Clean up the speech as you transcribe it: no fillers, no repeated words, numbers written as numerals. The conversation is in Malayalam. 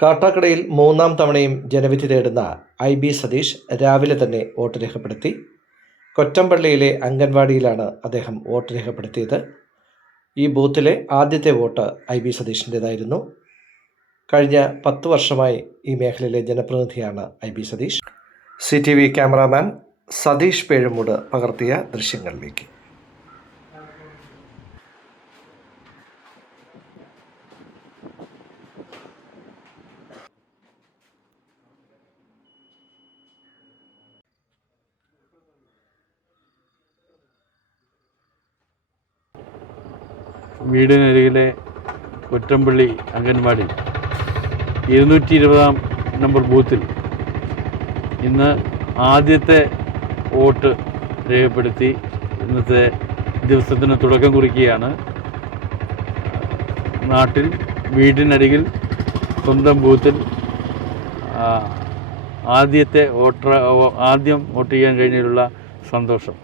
കാട്ടാക്കടയിൽ മൂന്നാം തവണയും ജനവിധി തേടുന്ന IB സതീഷ് രാവിലെ തന്നെ വോട്ട് രേഖപ്പെടുത്തി. കൊറ്റമ്പള്ളിയിലെ അംഗൻവാടിയിലാണ് അദ്ദേഹം വോട്ട് രേഖപ്പെടുത്തിയത്. ഈ ബൂത്തിലെ ആദ്യത്തെ വോട്ട് IB സതീഷിൻ്റെതായിരുന്നു. കഴിഞ്ഞ 10 വർഷമായി ഈ മേഖലയിലെ ജനപ്രതിനിധിയാണ് IB Satheesh. CTV cameraman Satheesh Pezhumoodu പകർത്തിയ ദൃശ്യങ്ങളിലേക്ക്. വീടിനരികിലെ കൊറ്റമ്പള്ളി അംഗൻവാടി 220 നമ്പർ ബൂത്തിൽ ഇന്ന് ആദ്യത്തെ വോട്ട് രേഖപ്പെടുത്തി ഇന്നത്തെ ദിവസത്തിന് തുടക്കം കുറിക്കുകയാണ്. നാട്ടിൽ വീടിനരികിൽ സ്വന്തം ബൂത്തിൽ ആദ്യം വോട്ട് ചെയ്യാൻ കഴിഞ്ഞതിലുള്ള സന്തോഷം.